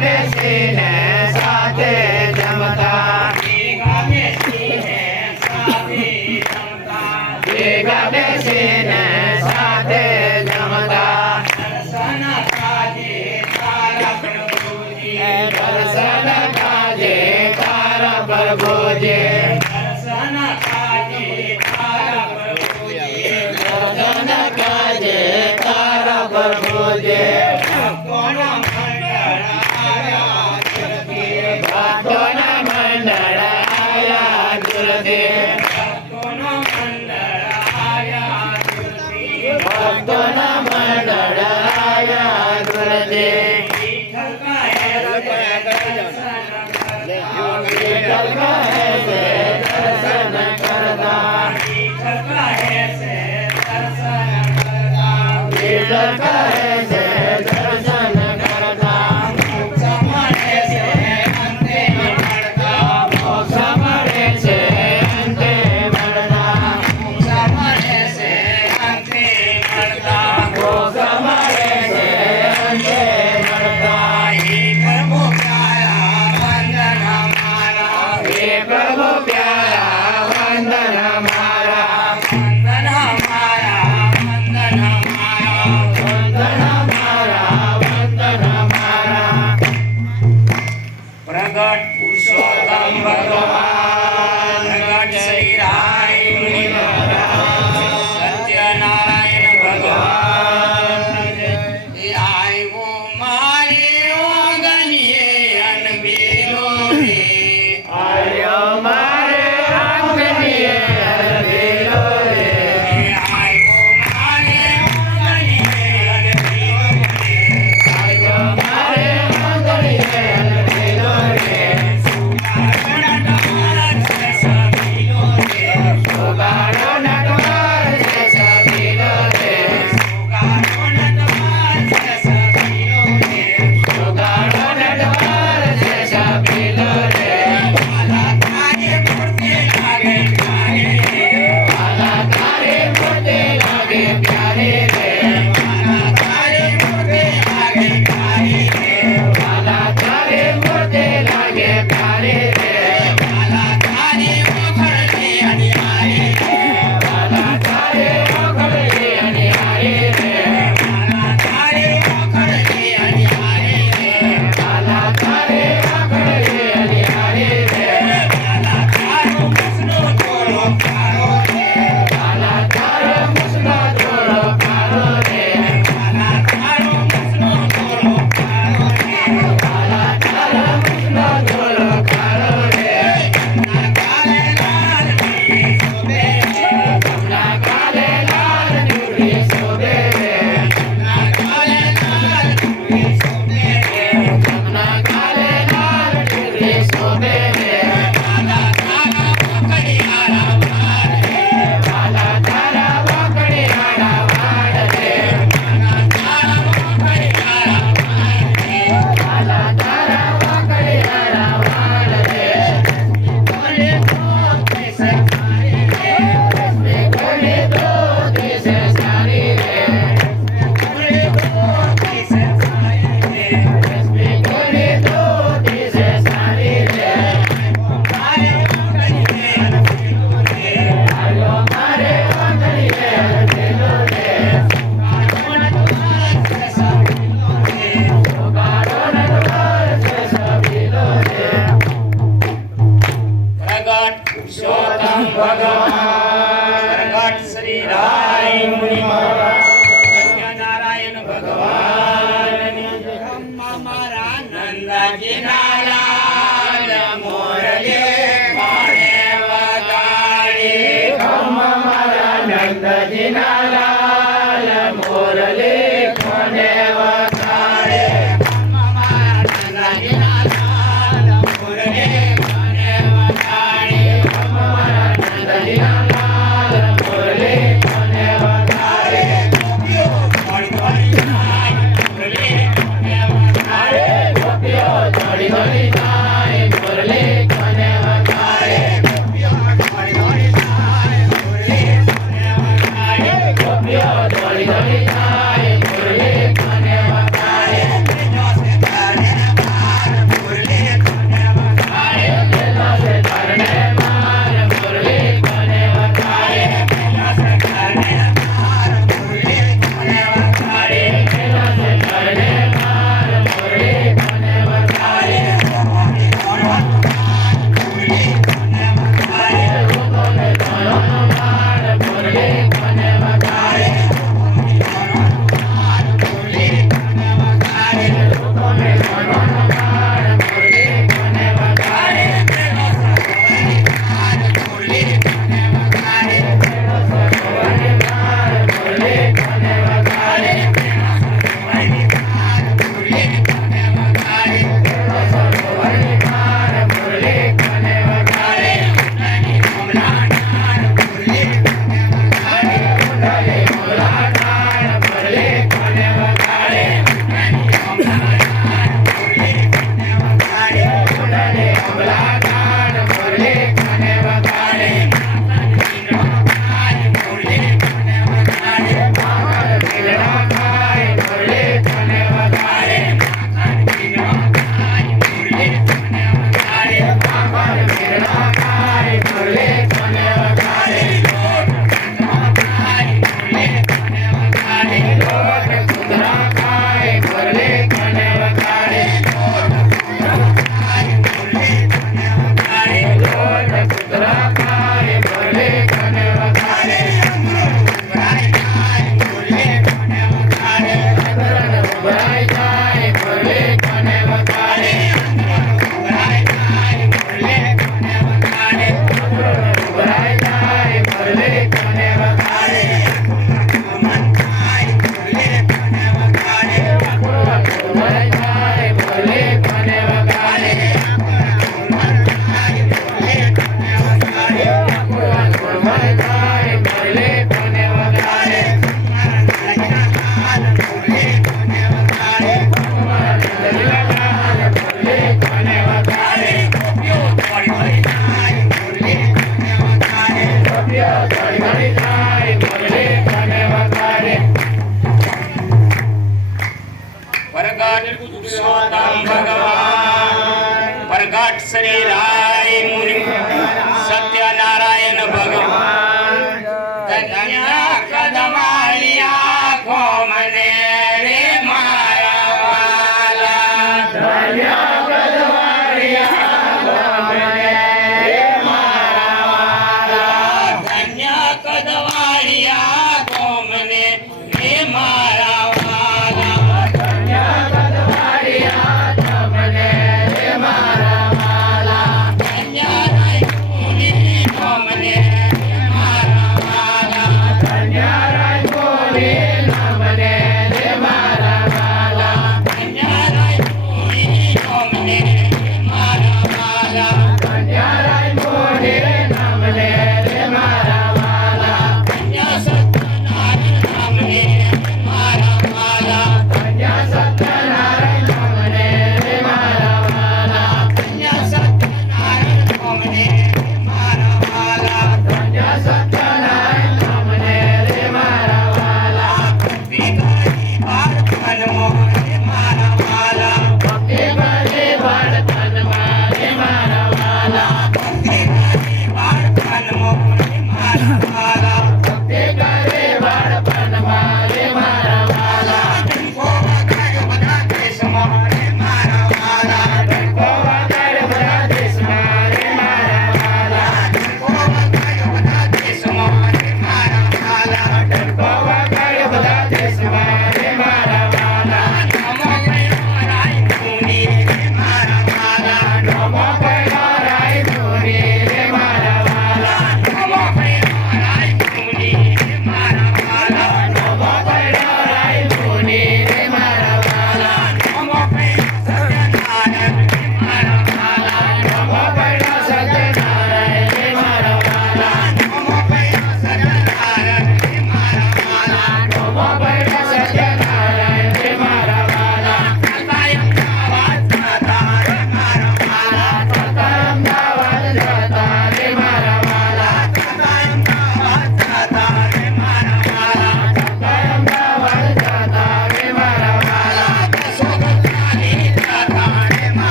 બેસીને સાથે જમતા ભેગા બેસીને સાથે જમતા દર્શન કાજે તારા પ્રભુજી દર્શન કાજે તારા પ્રભુજી દર્શન કાજે તારા પ્રભુજી દર્શન કાજે તારા પ્રભુજી ભક્તોના મંડળ આયા દુરથી ભક્તોના મંડળ આયા દુરથી ભક્તોના મંડળ આયા દુરથી વિઠ્ઠલ કહે છે દર્શન કરતા વિઠ્ઠલ કહે છે દર્શન કરતા મોક્ષ મળે છે અંતે મળતા મોક્ષ મળે છે અંતે મળતા મોક્ષ મળે છે અંતે મળતા મોક્ષ મળે છે અંતે મળતા હે પ્રભુ પ્યારા વંદન મારા હે પ્રભુ પ્યારા વંદન મારા વંદન મારા વંદન મારા વંદન મારા વંદન મારા પ્રગટ પુરુષોત્તમ ભગવાન પ્રગટ શ્રી રાય મુનિ મહારાજ સત્યનારાયણ ભગવાન એ આવ્યો મારે ઓગણીએ અનબીલો રે આવ્યો મારે ઓગણીએ અનબીલો રે આવ્યો મારે ઓગણીએ અનબીલો રે આવ્યો મારે ઓગણીએ અનબીલો રે સુગાડો નટવર છે સબીલો રે સુગાડો નટવર છે સબીલો રે સુગાડો નટવર છે સબીલો રે સુગાડો નટવર છે સબીલો રે વાલા તારે મૂર્તિ લાગે પ્યારે રે વાલા તારે મૂર્તિ લાગે પ્યારે રે વાલા તારે મૂર્તિ લાગે પ્યારે રે વાલા તારે મૂર્તિ લાગે પ્યારે રે વાલા તારે ઓખળે અનિવાર્ય રે વાલા તારે ઓખળે અનિવાર્ય રે વાલા તારે ઓખળે અનિવાર્ય રે વાલા તારે ઓખળે અનિવાર્ય રે વાલા તારો મુસનો થોડો કાળો રે વાલા તારો મુસનો થોડો કાળો રે વાલા તારો મુસનો થોડો કાળો રે વાલા તારો મુસનો થોડો કાળો રે ના કાલે લાલ ઢૂંઢી શોભે રે ના કાલે લાલ ઢૂંઢી શોભે રે ના કાલે લાલ ઢૂંઢી શોભે રે ના કાલે લાલ ઢૂંઢી શોભે રે વાલા તારા વખડિયાળા વાળ રે વાલા તારા વખડિયાળા વાળ રે વાલા તારા વખડિયાળા વાળ રે વાલા તારા વખડિયાળા વાળ રે બોલે તો દેશ સારી રે બોલે તો દેશ સારી રે બોલે તો દેશ સારી રે બોલે તો દેશ સારી રે મારે વખડીએ અનબીલો રે આયો મારે વખડીએ અનબીલો રે સુગાડો નટવર છે સબીલો રે સુગાડો નટવર છે સબીલો રે પ્રગટ પુરુષોત્તમ ભગવાન પ્રગટ શ્રી રાય મુનિ મહારાજ સત્યનારાયણ ભગવાનની બ્રહ્મા મારા નંદજી લાલ મોરલે કોને વગાડી બ્રહ્મા મારા નંદજી લાલ મોરલે કોને વગાડે બ્રહ્મા મારા નંદજી લાલ મોરલે કોને વગાડે બ્રહ્મા મારા નંદજી લાલ મોરલે કોને વગાડે ગોપીઓ થોડી થોડી મોરલે કોને વગાડે ગોપીઓ થોડી થોડી પુરુષોત્તમ ભગવાન પ્રગટ શ્રી રાય મુનિ